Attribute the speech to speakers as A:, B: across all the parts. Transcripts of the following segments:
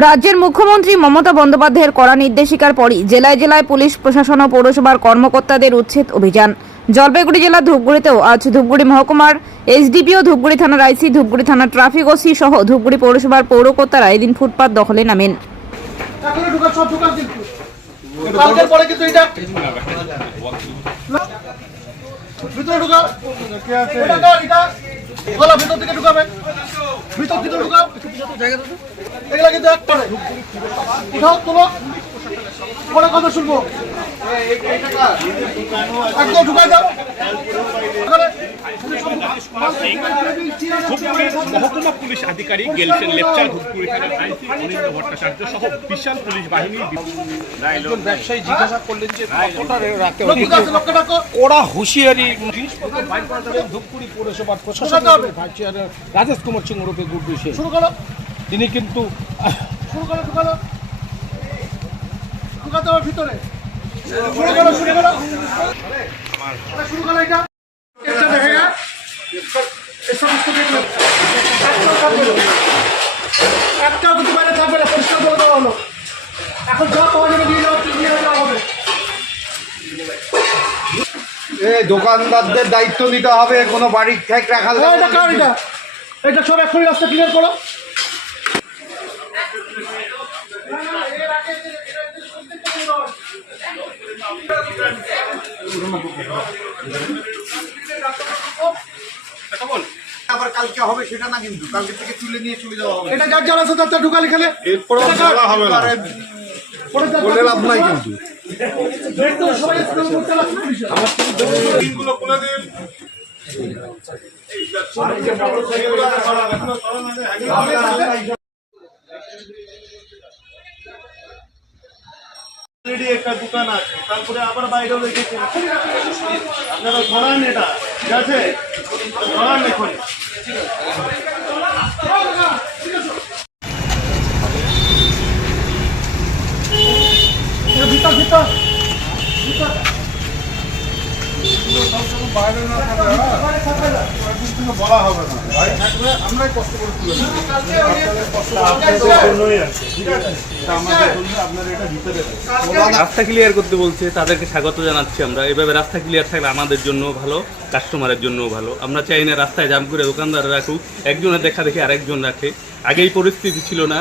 A: রাজ্যের মুখ্যমন্ত্রী মমতা বন্দ্যোপাধ্যায়ের কড়া নির্দেশিকার পরই জেলায় জেলায় পুলিশ প্রশাসন ও পৌরসভার কর্মকর্তাদের উচ্ছেদ অভিযান। জলপাইগুড়ি জেলার ধূপগুড়িতেও আজ ধূপগুড়ি মহকুমার এসডিপিও ধূপগুড়ি থানার আইসি ধূপগুড়ি থানার ট্রাফিক ওসি সহ ধূপগুড়ি পৌরসভার পৌরকর্তারা এদিন ফুটপাত দখলে নামেন।
B: ভিতরে গলা ভিতর থেকে ঢুকাবে ভিতর থেকে ঢুকাও। এগুলা কিন্তু এক পরে। উঠাও, তোলো। পরে কথা শুনব।
C: মহকুমা পুলিশ আধিকারিক গেলছেন লেপচা ধূপগুড়ি থানার আইসি অনিন্দ ভট্টাচার্য সহ বিশাল পুলিশ বাহিনী
D: একজন ব্যবসায়ী জিজ্ঞাসা করলেন যে ওরা হুঁশিয়ারি ধূপগুড়ি পৌরসভার। ভাইস চেয়ারম্যান রাজেশ কুমার সিং রূপে গুড্ডু সিং
B: শুরু করো।
D: তিনি কিন্তু
B: শুরু করো ঢুকালো ঢুকাতে হবে ভিতরে। একটাও কিন্তু বাইরে থাকবে না পরিষ্কার করে দেওয়া হলো এখন পাওয়া যাবে হবে
E: এই দোকানদারদের দায়িত্ব নিতে হবে কোনো বাড়ির ঠেক রাখা
B: এটা কার এটা? এটা সব এখনই রাস্তা ক্লিয়ার করো।
E: আবার কালকে হবে সেটা না কিন্তু কালকে থেকে তুলে নিয়ে চলে যাওয়া হবে।
B: এটা যার যার আছে তার তার খেলে।
E: এরপরে হবে না। বলে লাভ নাই কিন্তু।
B: একটু সবাই একটু করতে লাগছে না বিষয়।
F: অলরেডি একটা দোকান আছে, তারপরে আবার বাইরেও রেখেছে। আপনারা ধরান এটা, ঠিক আছে? ধরান এখন
B: এটা ভিতর ভিতর
E: বলা হবে না। বাড়ি থাকবে আমরাই কষ্ট করে তুলে
G: রাস্তা ক্লিয়ার করতে বলছে তাদেরকে স্বাগত জানাচ্ছি আমরা। এভাবে রাস্তা ক্লিয়ার থাকলে আমাদের জন্য ভালো কাস্টমারের জন্যও ভালো। আমরা চাই না রাস্তায় জাম করে দোকানদার রাখুক একজনের দেখা দেখে আরেকজন রাখে। আগেই পরিস্থিতি ছিল না।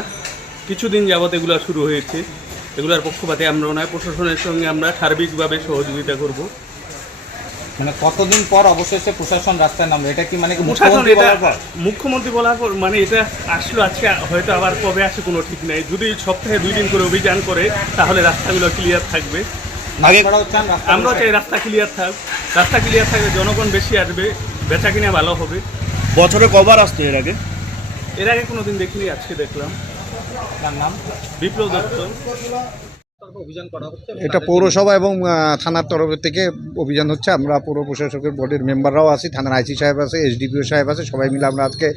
G: কিছুদিন যাবৎ এগুলো শুরু হয়েছে। এগুলোর পক্ষপাতে আমরাও নয় প্রশাসনের সঙ্গে আমরা সার্বিকভাবে সহযোগিতা করব।
D: মানে কতদিন পর অবশেষে প্রশাসন রাস্তায় নামবে এটা কি মানে
G: প্রশাসন
D: মুখ্যমন্ত্রী
G: এটা
D: বলার পর?
G: মুখ্যমন্ত্রী বলার পর মানে এটা আসলো আজকে হয়তো আবার কবে আসে কোনো ঠিক নাই। যদি সপ্তাহে দুই দিন করে অভিযান করে তাহলে রাস্তাগুলো ক্লিয়ার থাকবে।
D: আপনারাও চান রাস্তা
G: আমরা চাই রাস্তা ক্লিয়ার থাক। রাস্তা ক্লিয়ার থাকলে জনগণ বেশি আসবে বেচা কিনা ভালো হবে।
F: বছরে কবার আসতো এর আগে?
G: এর আগে কোনোদিন দেখিনি আজকে দেখলাম।
D: তার নাম?
G: বিপ্লব দত্ত।
E: এটা পৌরসভা এবং থানার তরফ থেকে অভিযান হচ্ছে। আমরা পৌর প্রশাসকের বোর্ডের মেম্বাররাও আছি থানার আইসি সাহেব আছে এসডিপিও সাহেব আছে সবাই মিলে আমরা আজকে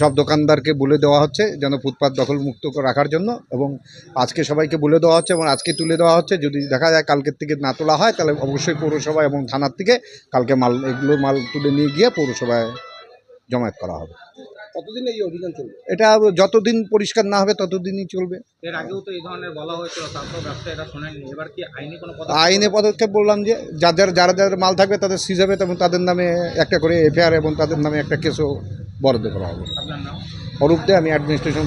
E: সব দোকানদারকে বলে দেওয়া হচ্ছে যেন ফুটপাত দখল মুক্ত করে রাখার জন্য এবং আজকে সবাইকে বলে দেওয়া হচ্ছে এবং আজকে তুলে দেওয়া হচ্ছে। যদি দেখা যায় কালকের থেকে না তোলা হয় তাহলে অবশ্যই পৌরসভা এবং থানার থেকে কালকে মাল এগুলো মাল তুলে নিয়ে গিয়ে পৌরসভায় জমায়েত করা হবে।
D: কতদিন এই অভিযান চলবে?
E: এটা যতদিন পরিষ্কার না হবে ততদিনই চলবে।
D: এর আগেও তো এই ধরনের বলা হয়েছিল তারপর ব্যবসায়ীরা শোনেননি। এবার কি আইনি কোনো
E: আইনে পদক্ষেপ বললাম যে যার যার যারা যারা মাল থাকবে তাদের সিজ হবে এবং তাদের নামে একটা করে এফআইআর এবং তাদের নামে একটা কেসও বরাদ্দ করা হবে।
D: আপনার নাম?
E: অরূপ দে আমি অ্যাডমিনিস্ট্রেশন